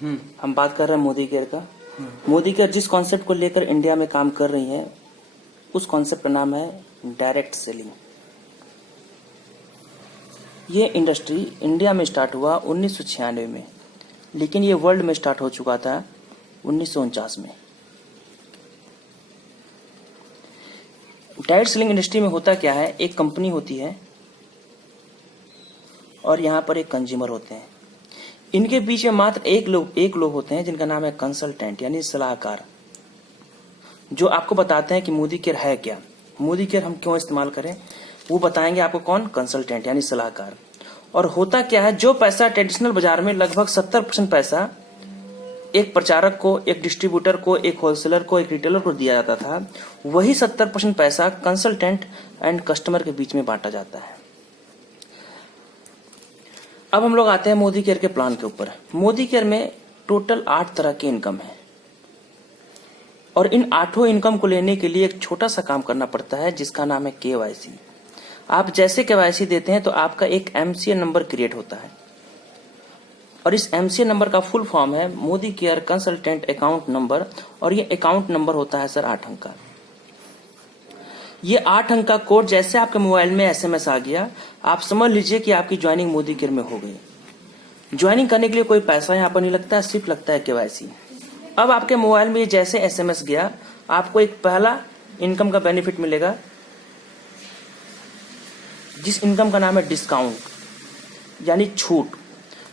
हम बात कर रहे हैं मोदी केयर का। मोदी केयर जिस कॉन्सेप्ट को लेकर इंडिया में काम कर रही है उस कॉन्सेप्ट का नाम है डायरेक्ट सेलिंग। ये इंडस्ट्री इंडिया में स्टार्ट हुआ 1996 में, लेकिन ये वर्ल्ड में स्टार्ट हो चुका था 1949 में। डायरेक्ट सेलिंग इंडस्ट्री में होता क्या है, एक कंपनी होती है और यहाँ पर एक कंज्यूमर होते हैं। इनके बीच में मात्र एक लोग होते हैं जिनका नाम है कंसल्टेंट यानी सलाहकार, जो आपको बताते हैं कि मोदी केयर है क्या, मोदी केयर हम क्यों इस्तेमाल करें, वो बताएंगे आपको। कौन? कंसल्टेंट यानी सलाहकार। और होता क्या है, जो पैसा ट्रेडिशनल बाजार में लगभग 70% पैसा एक प्रचारक को, एक डिस्ट्रीब्यूटर को, एक होलसेलर को, एक रिटेलर को दिया जाता था, वही 70% पैसा कंसल्टेंट एंड कस्टमर के बीच में बांटा जाता है। अब हम लोग आते हैं मोदी केयर के प्लान के ऊपर। मोदी केयर में टोटल 8 तरह की इनकम है और इन 8 इनकम को लेने के लिए एक छोटा सा काम करना पड़ता है जिसका नाम है KYC। आप जैसे KYC देते हैं तो आपका एक MCA नंबर क्रिएट होता है और इस MCA नंबर का फुल फॉर्म है Modi care consultant account number, और ये अकाउंट नंबर होता है सर 8 अंक का। ये 8 अंक का कोड जैसे आपके मोबाइल में SMS आ गया, आप समझ लीजिए कि आपकी ज्वाइनिंग मोदी केयर में हो गई। ज्वाइनिंग करने के लिए कोई पैसा यहाँ पर नहीं लगता है, सिर्फ लगता है KYC। अब आपके मोबाइल में जैसे SMS गया, आपको एक पहला इनकम का बेनिफिट मिलेगा, जिस इनकम का नाम है डिस्काउंट यानी छूट।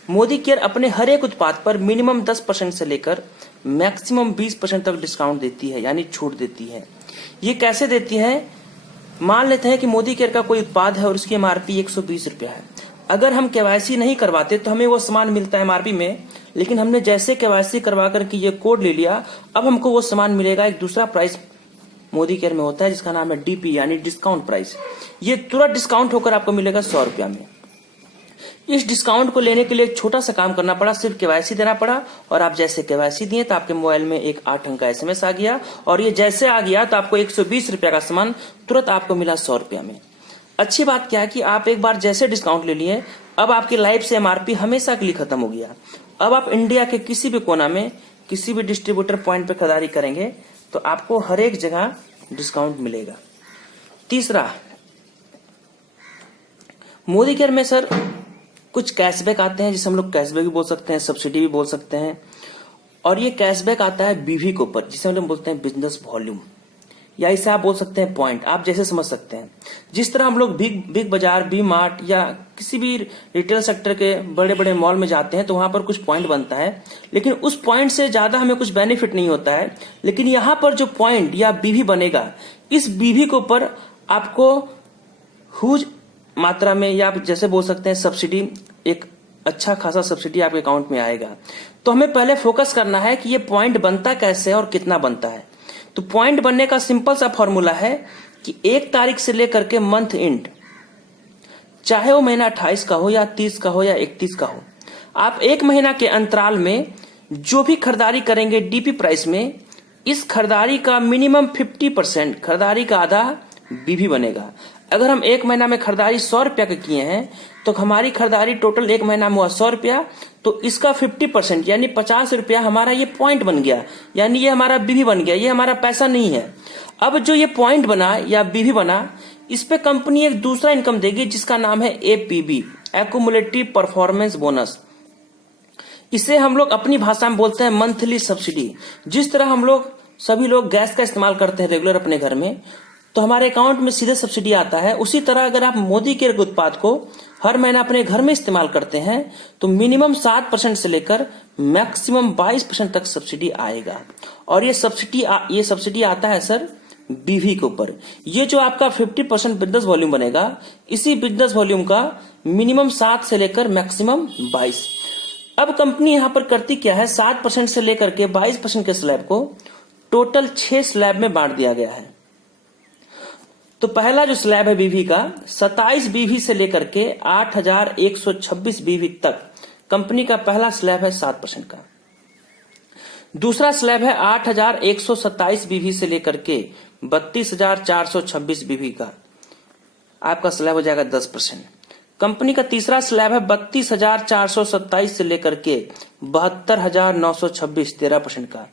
मोदी केयर अपने हर एक उत्पाद पर मिनिमम 10% से लेकर मैक्सिमम 20% तक डिस्काउंट देती है यानी छूट देती है। ये कैसे देती है? मान लेते हैं कि मोदी केयर का कोई उत्पाद है और उसकी MRP 120 रुपया है। अगर हम KYC नहीं करवाते तो हमें वो सामान मिलता है MRP में, लेकिन हमने जैसे KYC करवा करके ये कोड ले लिया, अब हमको वो सामान मिलेगा एक दूसरा प्राइस मोदी केयर में होता है जिसका नाम है DP यानी डिस्काउंट प्राइस। ये तुरंत डिस्काउंट होकर आपको मिलेगा 100 रुपया में। इस डिस्काउंट को लेने के लिए एक छोटा सा काम करना पड़ा, सिर्फ KYC देना पड़ा, और आप जैसे KYC दिए तो आपके मोबाइल में एक 8 अंक का SMS आ गया, और ये जैसे आ गया तो आपको 120 रुपया का सामान तुरंत आपको मिला 100 रुपया में। अच्छी बात क्या है कि आप एक बार जैसे डिस्काउंट ले लिए, अब आपकी लाइफ से MRP हमेशा के लिए खत्म हो गया। अब आप इंडिया के किसी भी कोना में किसी भी डिस्ट्रीब्यूटर पॉइंट पे खरीदारी करेंगे तो आपको हर एक जगह डिस्काउंट मिलेगा। तीसरा, मोदी केयर में सर कुछ कैशबैक आते हैं जिसे हम लोग कैशबैक भी बोल सकते हैं, सब्सिडी भी बोल सकते हैं, और ये कैशबैक आता है BV के ऊपर जिसे हम लोग बोलते हैं बिजनेस वॉल्यूम, या इसे आप बोल सकते हैं पॉइंट, आप जैसे समझ सकते हैं। जिस तरह हम लोग बिग बाजार, B मार्ट या किसी भी रिटेल सेक्टर के बड़े बड़े मॉल में जाते हैं तो वहां पर कुछ पॉइंट बनता है, लेकिन उस पॉइंट से ज्यादा हमें कुछ बेनिफिट नहीं होता है। लेकिन यहाँ पर जो पॉइंट या BV बनेगा, इस BV के ऊपर आपको हुज मात्रा में, या आप जैसे बोल सकते हैं सब्सिडी, एक अच्छा खासा सब्सिडी आपके अकाउंट में आएगा। तो हमें पहले फोकस करना है कि ये पॉइंट बनता कैसे और कितना बनता है। तो पॉइंट बनने का सिंपल सा फॉर्मूला है कि 1 तारीख से लेकर के मंथ एंड, चाहे वो महीना 28 का हो या 30 का हो या 31 का हो, आप 1 महीना के अंतराल में जो भी खरीदारी करेंगे DP प्राइस में, इस खरीदारी का मिनिमम 50%, खरीदारी का आधा BV बनेगा। अगर हम 1 महीना में खरीदारी 100 रुपया के किए हैं तो हमारी खरीदारी टोटल 1 महीना में हुआ 100 रुपया, तो इसका 50% यानी 50 रुपया हमारा ये पॉइंट बन गया, यानी ये हमारा BV बन गया, ये हमारा पैसा नहीं है। अब जो ये पॉइंट बना या BV बना, इस पे कंपनी एक दूसरा इनकम देगी जिसका नाम है APB, एक्यूमुलेटिव परफॉर्मेंस बोनस। इसे हम लोग अपनी भाषा में बोलते हैं मंथली सब्सिडी। जिस तरह हम लोग सभी लोग गैस का इस्तेमाल करते हैं रेगुलर अपने घर में, तो हमारे अकाउंट में सीधे सब्सिडी आता है, उसी तरह अगर आप मोदी केयर के उत्पाद को हर महीना अपने घर में इस्तेमाल करते हैं तो मिनिमम 7% से लेकर मैक्सिमम 22% तक सब्सिडी आएगा। और ये सब्सिडी आता है सर BV के ऊपर। ये जो आपका 50% बिजनेस वॉल्यूम बनेगा, इसी बिजनेस वॉल्यूम का मिनिमम 7 से लेकर मैक्सिमम 22। अब कंपनी यहां पर करती क्या है, 7% से लेकर के 22% के स्लैब को टोटल 6 स्लैब में बांट दिया गया है। तो पहला जो स्लैब है BV का, 27 BV से लेकर के 8126 BV तक कंपनी का पहला स्लैब है 7% का। दूसरा स्लैब है 8127 BV से लेकर के 32,426 BV का, आपका स्लैब हो जाएगा 10%। कंपनी का तीसरा स्लैब है 32,427 से लेकर के 72,926, 13% का।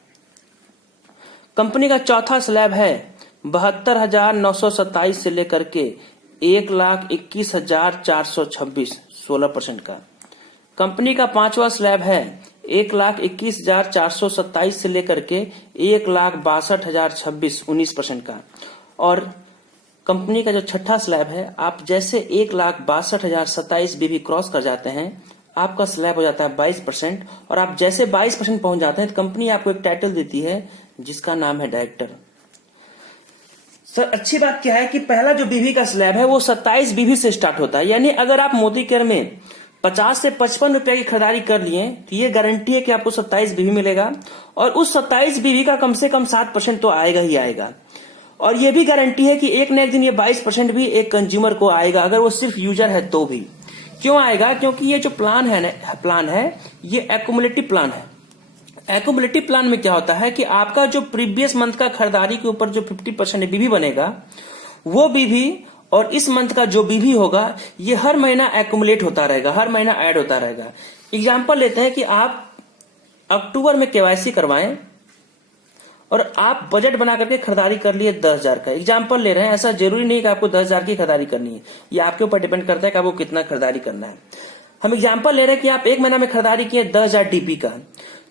कंपनी का चौथा स्लैब है 72,927 से लेकर के 1,21,426, 16% का। कंपनी का पांचवा स्लैब है 1,21,427 से लेकर के 1,62,026, 19% का। और कंपनी का जो छठा स्लैब है, आप जैसे 1,62,027 बीवी क्रॉस कर जाते हैं, आपका स्लैब हो जाता है 22%। और आप जैसे 22% पहुंच जाते हैं तो कंपनी आपको एक टाइटल देती है जिसका नाम है डायरेक्टर। सर अच्छी बात क्या है कि पहला जो बीवी का स्लैब है वो 27 बीवी से स्टार्ट होता है। यानी अगर आप मोदी केयर में 50 से 55 रुपए की खरीदारी कर लिए तो ये गारंटी है कि आपको 27 बीवी मिलेगा। और उस 27 बीवी का कम से कम 7% तो आएगा ही आएगा। और ये भी गारंटी है कि एक न एक दिन ये 22% भी एक कंज्यूमर को आएगा, अगर वो सिर्फ यूजर है तो भी। क्यों आएगा? क्योंकि ये जो प्लान है ये एक्युमुलेटिव प्लान है। एक्युमुलेटिव प्लान में क्या होता है कि आपका जो प्रीवियस मंथ का खरीदारी के ऊपर जो 50% बीवी बनेगा, वो बीवी और इस मंथ का जो बीवी होगा ये हर महीना एक्युमुलेट होता रहेगा, हर महीना ऐड होता रहेगा। एग्जाम्पल लेते हैं कि आप अक्टूबर में केवाईसी करवाएं और आप बजट बना करके खरीदारी कर लिए 10,000 का। एग्जाम्पल ले रहे हैं, ऐसा जरूरी नहीं कि आपको 10,000 की खरीदारी करनी है, ये आपके ऊपर डिपेंड करता है कि आपको कितना खरीदारी करना है। हम एग्जाम्पल ले रहे हैं कि आप एक महीना में खरीदारी किए 10,000 डीपी का,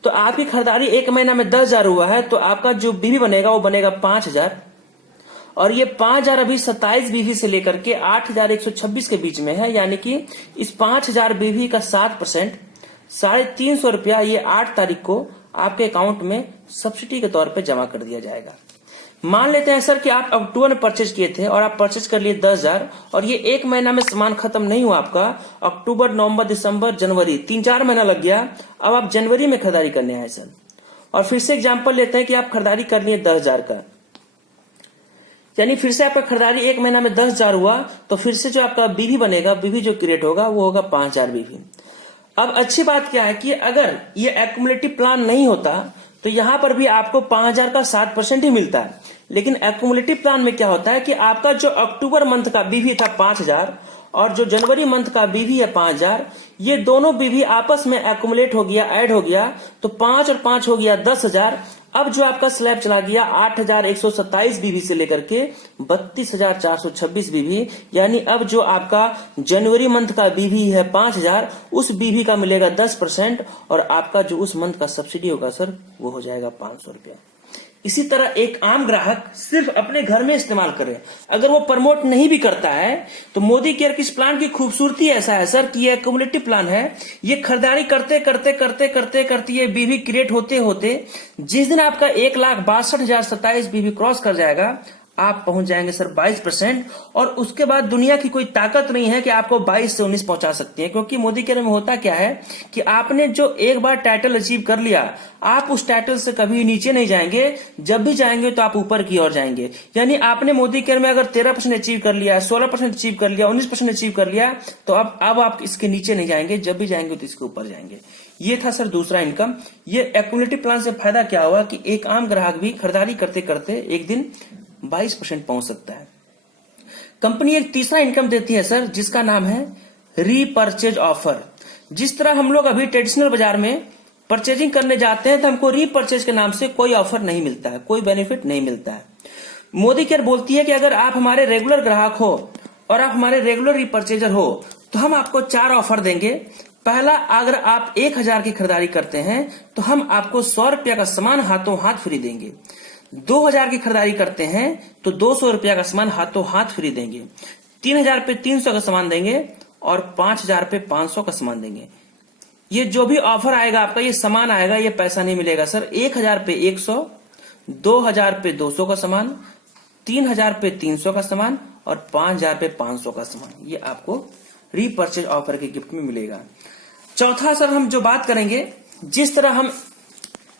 तो आपकी खरीदारी एक महीना में 10,000 हुआ है, तो आपका जो बीवी बनेगा वो बनेगा 5,000। और ये 5,000 अभी 27 बीवी से लेकर के 8,126 के बीच में है। यानी कि इस 5,000 बीवी का 7% 350 रुपया ये 8 तारीख को आपके अकाउंट में सब्सिडी के तौर पे जमा कर दिया जाएगा। मान लेते हैं सर कि आप अक्टूबर में परचेज किए थे और आप परचेज कर लिए 10,000 और ये एक महीना में सामान खत्म नहीं हुआ आपका, अक्टूबर, नवंबर, दिसंबर, जनवरी, 3-4 महीना लग गया। अब आप जनवरी में खरीदारी करने आए सर, और फिर से एग्जाम्पल लेते हैं कि आप खरीदारी कर लिए 10,000 का, यानी फिर से आपका खरीदारी एक महीना में 10,000 हुआ, तो फिर से जो आपका बीवी बनेगा, बीवी जो क्रिएट होगा वो होगा 5,000 बीवी। अब अच्छी बात क्या है कि अगर ये एक्युमुलेटिव प्लान नहीं होता तो यहां पर भी आपको 5,000 का 7% ही मिलता है। लेकिन एक्युमुलेटिव प्लान में क्या होता है कि आपका जो अक्टूबर मंथ का बीवी था 5,000 और जो जनवरी मंथ का बीवी है 5,000, ये दोनों बीवी आपस में एक्युमुलेट हो गया, ऐड हो गया, तो 5 और 5 हो गया 10,000। अब जो आपका स्लैब चला गया 8,127 बीवी से लेकर के 32,426 बीवी, यानी अब जो आपका जनवरी मंथ का बीवी है 5,000, उस बीवी का मिलेगा 10% और आपका जो उस मंथ का सब्सिडी होगा सर वो हो जाएगा 500 रुपया। इसी तरह एक आम ग्राहक सिर्फ अपने घर में इस्तेमाल करे, अगर वो प्रमोट नहीं भी करता है, तो मोदी केयर की इस प्लान की खूबसूरती ऐसा है सर कि ये एक्युमुलेटिव प्लान है। ये खरीदारी करते करते करते करते करते ये बीवी क्रिएट होते होते जिस दिन आपका 1,62,027 बीवी क्रॉस कर जाएगा, आप पहुंच जाएंगे सर 22%। और उसके बाद दुनिया की कोई ताकत नहीं है कि आपको 22 से 19 पहुंचा सकती है, क्योंकि मोदी केयर में होता क्या है कि आपने जो एक बार टाइटल अचीव कर लिया, आप उस टाइटल से कभी नीचे नहीं जाएंगे, जब भी जाएंगे तो आप ऊपर की ओर जाएंगे। यानी आपने मोदी केयर में अगर 13% अचीव कर लिया, 16% अचीव कर लिया, 19% अचीव कर लिया, तो अब आप इसके नीचे नहीं जाएंगे, जब भी जाएंगे तो इसके ऊपर जाएंगे। ये था सर दूसरा इनकम। ये एक्युमुलेटिव प्लान से फायदा क्या हुआ कि एक आम ग्राहक भी खरीदारी करते करते एक दिन 22% पहुंच सकता है। कंपनी एक तीसरा इनकम देती है सर, जिसका नाम है रीपर्चेज ऑफर। जिस तरह हम लोग अभी ट्रेडिशनल बाजार में परचेजिंग करने जाते हैं तो हमको रीपर्चेज के नाम से कोई ऑफर नहीं मिलता है, कोई बेनिफिट नहीं मिलता है। मोदी केयर बोलती है कि अगर आप हमारे रेगुलर ग्राहक हो और आप हमारे रेगुलर रीपर्चेजर हो तो हम आपको 4 ऑफर देंगे। पहला, अगर आप 1,000 की खरीदारी करते हैं तो हम आपको 100 रुपया का सामान हाथों हाथ फ्री देंगे। 2,000 की खरीदारी करते हैं तो 200 रुपया का सामान हाथों हाथ फ्री देंगे। 3,000 पे 300 का सामान देंगे और 5,000 पे 500 का सामान देंगे। ये जो भी ऑफर आएगा आपका, ये सामान आएगा, ये पैसा नहीं मिलेगा सर। 1,000 पे 100, 2,000 पे 200 का सामान, 3,000 पे 300 का सामान और 5,000 पे 500 का सामान, ये आपको रीपर्चेज ऑफर के गिफ्ट में मिलेगा। चौथा सर, हम जो बात करेंगे, जिस तरह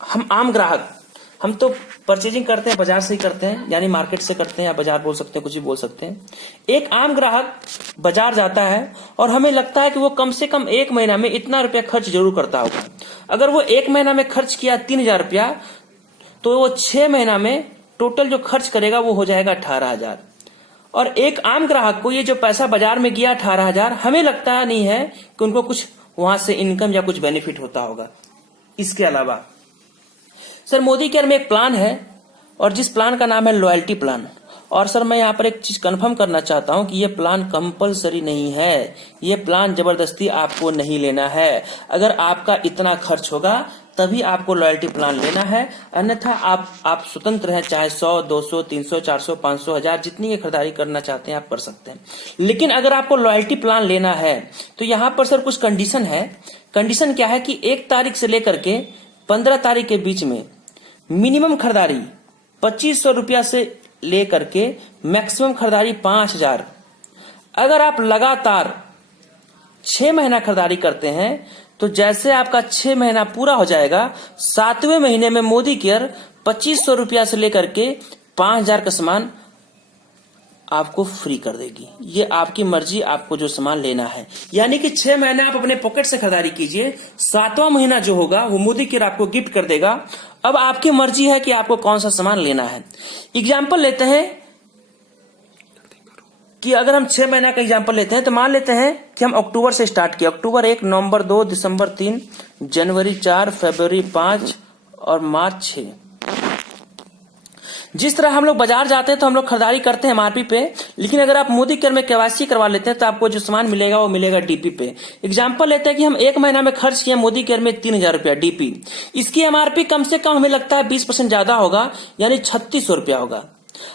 हम आम ग्राहक, हम तो परचेजिंग करते हैं बाजार से ही करते हैं, यानी मार्केट से करते हैं, या बाजार बोल सकते हैं, कुछ भी बोल सकते हैं। एक आम ग्राहक बाजार जाता है और हमें लगता है कि वो कम से कम एक महीना में इतना रुपया खर्च जरूर करता होगा। अगर वो एक महीना में खर्च किया 3,000 रुपया, तो वो 6 महीना में टोटल जो खर्च करेगा वो हो जाएगा 18,000। और एक आम ग्राहक को ये जो पैसा बाजार में गया 18,000, हमें लगता नहीं है कि उनको कुछ वहां से इनकम या कुछ बेनिफिट होता होगा। इसके अलावा सर मोदी केयर में एक प्लान है और जिस प्लान का नाम है लॉयल्टी प्लान। और सर मैं यहाँ पर एक चीज कंफर्म करना चाहता हूँ कि ये प्लान कंपलसरी नहीं है, ये प्लान जबरदस्ती आपको नहीं लेना है। अगर आपका इतना खर्च होगा तभी आपको लॉयल्टी प्लान लेना है, अन्यथा आप स्वतंत्र हैं, चाहे 100, 200, 300, 400, 500, 1000 जितनी की खरीदारी करना चाहते हैं आप कर सकते हैं। लेकिन अगर आपको लॉयल्टी प्लान लेना है तो यहाँ पर सर कुछ कंडीशन है। कंडीशन क्या है कि 1 तारीख से लेकर के 15 तारीख के बीच में मिनिमम खरीदारी 2500 रुपया से लेकर के मैक्सिमम खरीदारी 5000। अगर आप लगातार 6 महीना खरीदारी करते हैं तो जैसे आपका 6 महीना पूरा हो जाएगा, 7वें महीने में मोदी केयर 2500 रुपया से लेकर के 5000 का सामान आपको फ्री कर देगी। ये आपकी मर्जी, आपको जो सामान लेना है। यानी कि 6 महीने आप अपने पॉकेट से खरीदारी कीजिए, 7वां महीना जो होगा वो मोदी केयर आपको गिफ्ट कर देगा। अब आपकी मर्जी है कि आपको कौन सा सामान लेना है। एग्जाम्पल लेते हैं कि अगर हम 6 महीना का एग्जाम्पल लेते हैं तो मान लेते हैं कि हम अक्टूबर से स्टार्ट किया। अक्टूबर 1, नवंबर 2, दिसंबर 3, जनवरी 4, फरवरी 5 और मार्च 6। जिस तरह हम लोग बाजार जाते हैं तो हम लोग खरीदारी करते हैं एमआरपी पे, लेकिन अगर आप मोदी केयर में केवाईसी करवा लेते हैं तो आपको जो सामान मिलेगा वो मिलेगा डीपी पे। एग्जांपल लेते हैं कि हम 1 महीना में खर्च किए मोदी केयर में 3000 रुपया डीपी, इसकी एमआरपी कम से कम हमें लगता है 20% ज्यादा होगा, यानी 3600 रुपया होगा।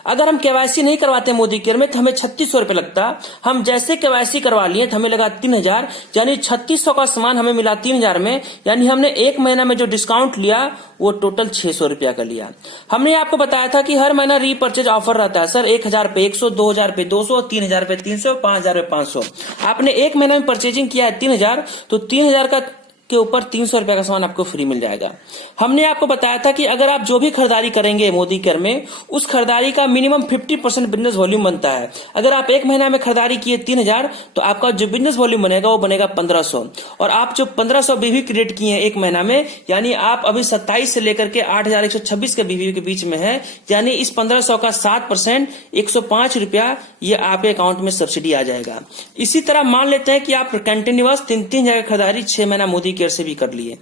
अगर हम केवाईसी नहीं करवाते मोदी केयर में तो हमें 3600 रुपये लगता। हम जैसे केवाईसी करवा लिए तो हमें लगा 3000, यानी 3600 का सामान हमें मिला 3000 में, यानी हमने 1 महीना में जो डिस्काउंट लिया वो टोटल 600 रुपया का लिया। हमने आपको बताया था कि हर महीना रीपर्चेज ऑफर रहता है सर, 1000 पे 100, 2000 पे 200, 3000 पे 300, 5000 पे 500। आपने 1 महीना में परचेजिंग किया है 3000, तो 3000 का के ऊपर 300 रुपया का सामान आपको फ्री मिल जाएगा। हमने आपको बताया था कि अगर आप जो भी खरीदारी करेंगे मोदी केयर में, उस खरीदारी का मिनिमम 50% बिजनेस वॉल्यूम बनता है। अगर आप 1 महीना में खरीदारी किए 3000, तो आपका जो बिजनेस वॉल्यूम बनेगा वो बनेगा 1500। और आप जो 1500 बीवी क्रिएट किए हैं 1 महीना में, यानी आप अभी 27 से लेकर के 8126 के बीवी के बीच में है, यानी इस 1500 का 7% 105 रुपया ये आपके अकाउंट में सब्सिडी आ जाएगा। इसी तरह मान लेते हैं कि आप कंटिन्यूअस 3 जगह खरीदारी 6 महीना मोदी केयर से भी कर लिए।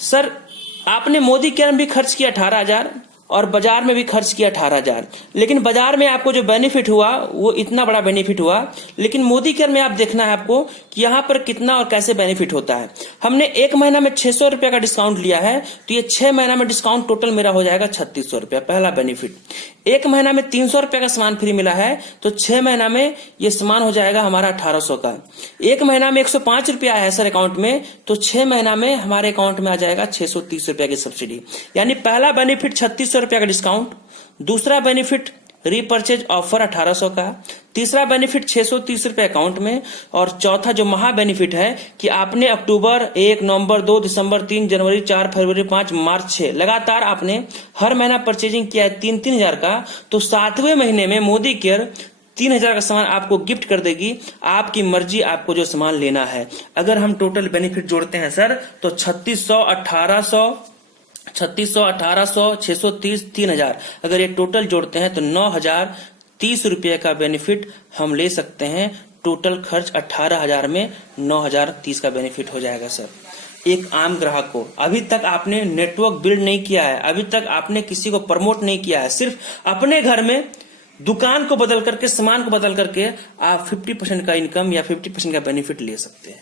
सर आपने मोदी केयर में भी खर्च किया 18,000 और बाजार में भी खर्च किया 18,000, लेकिन बाजार में आपको जो बेनिफिट हुआ वो इतना बड़ा बेनिफिट हुआ, लेकिन मोदी केयर में आप देखना है आपको कि यहाँ पर कितना और कैसे बेनिफिट होता है। हमने 1 महीना में 600 रुपया का डिस्काउंट लिया है, तो ये 6 महीना में डिस्काउंट टोटल मेरा हो जाएगा 3600 रुपया, पहला बेनिफिट। 1 महीना में 300 रुपया का सामान फ्री मिला है, तो 6 महीना में ये सामान हो जाएगा हमारा 1800 का। 1 महीना में 105 रुपया है सर अकाउंट में, तो 6 महीना में हमारे अकाउंट में आ जाएगा 630 रुपया की सब्सिडी। यानी पहला बेनिफिट 3600 रुपया का डिस्काउंट, दूसरा बेनिफिट रीपर्चेज ऑफर 1800 का, तीसरा बेनिफिट 630 रुपए अकाउंट में, और चौथा जो महा बेनिफिट है कि आपने अक्टूबर 1, नवंबर 2, दिसंबर 3, जनवरी 4, फरवरी 5, मार्च 6 लगातार आपने हर महीना परचेजिंग किया है 3,000 का, तो 7वें महीने में मोदी केयर 3000 का सामान आपको गिफ्ट कर देगी। आपकी मर्जी, आपको जो सामान लेना है। अगर हम टोटल बेनिफिट जोड़ते हैं सर तो 3600, 1800, 630, 3000, अगर ये टोटल जोड़ते हैं तो 9030 रुपये का बेनिफिट हम ले सकते हैं। टोटल खर्च 18,000 में 9030 का बेनिफिट हो जाएगा सर। एक आम ग्राहक को अभी तक आपने नेटवर्क बिल्ड नहीं किया है, अभी तक आपने किसी को प्रमोट नहीं किया है, सिर्फ अपने घर में दुकान को बदल करके, सामान को बदल करके आप 50% का इनकम या 50% का बेनिफिट ले सकते हैं।